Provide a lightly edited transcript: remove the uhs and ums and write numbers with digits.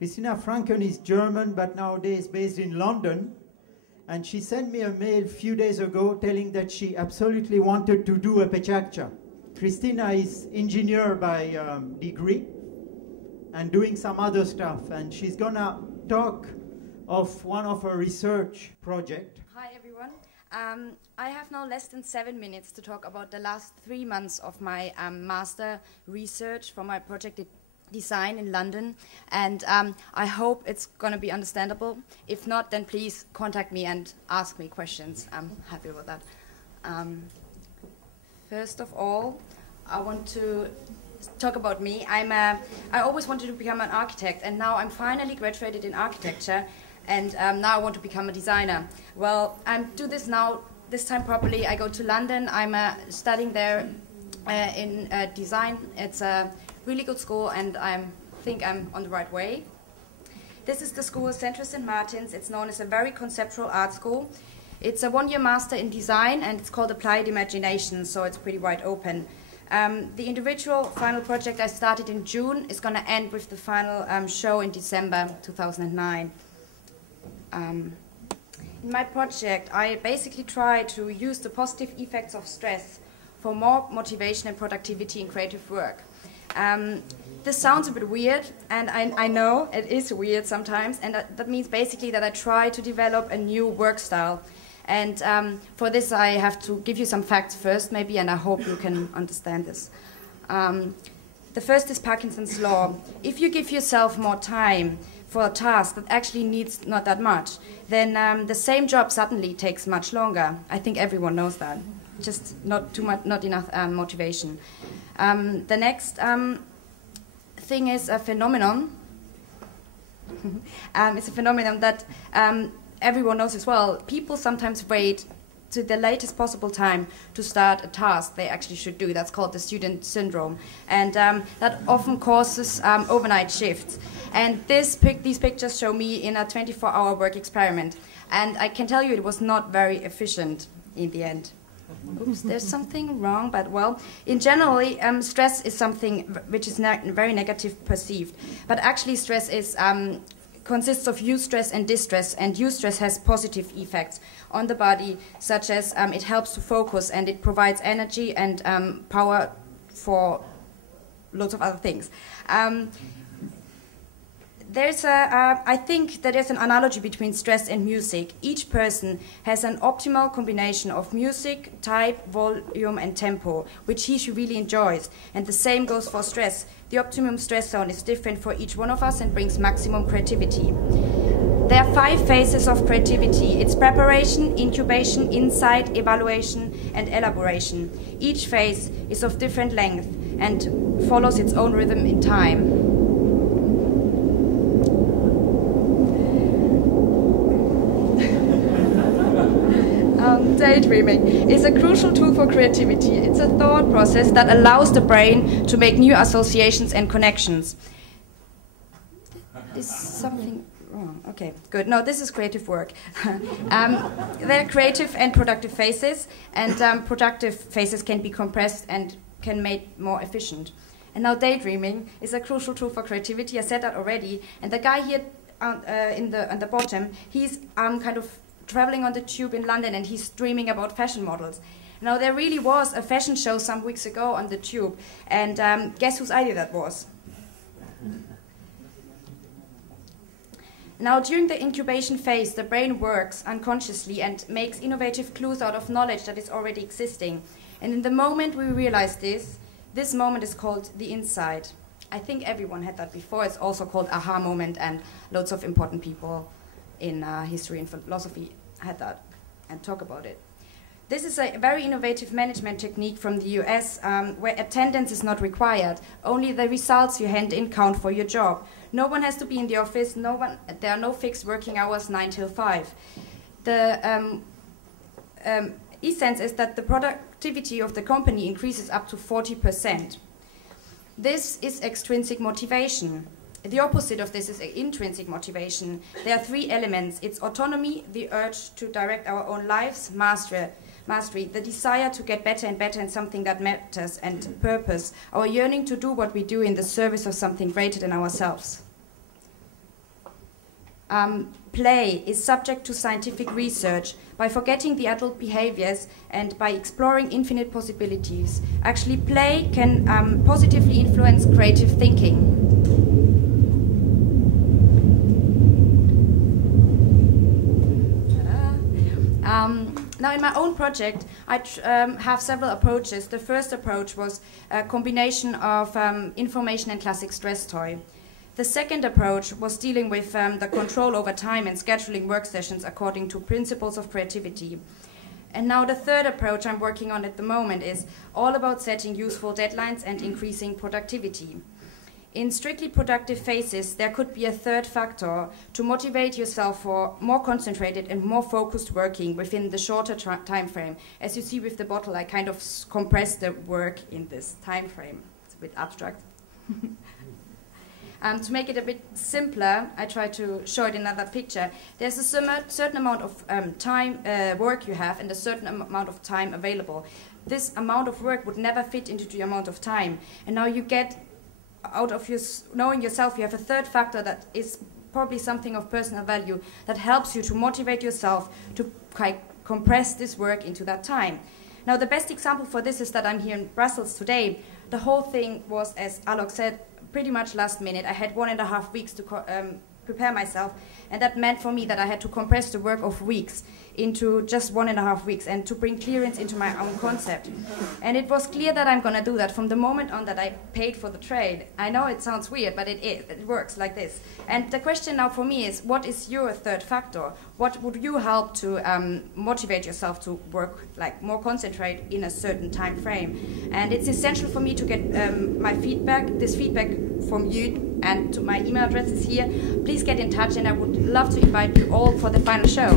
Christina Franken is German, but nowadays based in London. And she sent me a mail a few days ago telling that she absolutely wanted to do a pechakcha. Christina is engineer by degree and doing some other stuff. And she's gonna talk of one of her research projects. Hi, everyone. I have now less than 7 minutes to talk about the last 3 months of my master research for my project design in London, and I hope it's going to be understandable. If not, then please contact me and ask me questions. I'm happy with that. First of all, I want to talk about me. I always wanted to become an architect, and now I'm finally graduated in architecture, and now I want to become a designer. Well, I do this now, this time properly. I go to London. I'm studying there in design. It's a really good school, and I think I'm on the right way. This is the school, Central St. Martin's. It's known as a very conceptual art school. It's a one-year master in design, and it's called Applied Imagination, so it's pretty wide open. The individual final project I started in June is going to end with the final show in December 2009. In my project, I basically try to use the positive effects of stress for more motivation and productivity in creative work. This sounds a bit weird, and I know it is weird sometimes, and that means basically that I try to develop a new work style. And for this I have to give you some facts first, maybe, and I hope you can understand this. The first is Parkinson's law. If you give yourself more time for a task that actually needs not that much, then the same job suddenly takes much longer. I think everyone knows that. Just not too much, not enough motivation. The next thing is a phenomenon. It's a phenomenon that everyone knows as well. People sometimes wait to the latest possible time to start a task they actually should do. That's called the student syndrome. And that often causes overnight shifts. And these pictures show me in a 24-hour work experiment. And I can tell you it was not very efficient in the end. Oops, there's something wrong, but well, in generally, stress is something which is very negative perceived. But actually stress is consists of eustress and distress, and eustress has positive effects on the body, such as it helps to focus, and it provides energy and power for lots of other things. I think that there's an analogy between stress and music. Each person has an optimal combination of music, type, volume, and tempo, which he really enjoys. And the same goes for stress. The optimum stress zone is different for each one of us and brings maximum creativity. There are 5 phases of creativity. It's preparation, incubation, insight, evaluation, and elaboration. Each phase is of different length and follows its own rhythm in time. Daydreaming is a crucial tool for creativity. It's a thought process that allows the brain to make new associations and connections. Is something wrong? Okay, good. No, this is creative work. There are creative and productive phases, and productive phases can be compressed and can make more efficient. And now daydreaming is a crucial tool for creativity. I said that already. And the guy here on the bottom, he's kind of traveling on the tube in London, and he's dreaming about fashion models. Now, there really was a fashion show some weeks ago on the tube, and guess whose idea that was? Now, during the incubation phase, the brain works unconsciously and makes innovative clues out of knowledge that is already existing. And in the moment we realize this moment is called the insight. I think everyone had that before. It's also called aha moment, and loads of important people in history and philosophy had that and talk about it. This is a very innovative management technique from the US, where attendance is not required. Only the results you hand in count for your job. No one has to be in the office. There are no fixed working hours, 9 till 5. The essence is that the productivity of the company increases up to 40%. This is extrinsic motivation. The opposite of this is intrinsic motivation. There are 3 elements. It's autonomy, the urge to direct our own lives, mastery, the desire to get better and better in something that matters, and purpose, our yearning to do what we do in the service of something greater than ourselves. Play is subject to scientific research. By forgetting the adult behaviors and by exploring infinite possibilities, actually play can positively influence creative thinking. Now in my own project, I have several approaches. The first approach was a combination of information and classic stress toy. The second approach was dealing with the control over time and scheduling work sessions according to principles of creativity. And now the third approach I'm working on at the moment is all about setting useful deadlines and increasing productivity. In strictly productive phases, there could be a third factor to motivate yourself for more concentrated and more focused working within the shorter time frame. As you see with the bottle, I kind of compressed the work in this time frame. It's a bit abstract. To make it a bit simpler, I try to show it in another picture. There's a certain amount of work you have and a certain amount of time available. This amount of work would never fit into the amount of time. And now you get out of your knowing yourself, you have a third factor that is probably something of personal value that helps you to motivate yourself to compress this work into that time. Now the best example for this is that I'm here in Brussels today. The whole thing was, as Alok said, pretty much last minute. I had 1.5 weeks to prepare myself, and that meant for me that I had to compress the work of weeks into just 1.5 weeks and to bring clearance into my own concept. And it was clear that I'm going to do that from the moment on that I paid for the trade. I know it sounds weird, but it works like this. And the question now for me is, what is your third factor? What would you help to motivate yourself to work more concentrate in a certain time frame? And it's essential for me to get my feedback, this feedback from you, and to my email address is here. Please get in touch, and I would love to invite you all for the final show.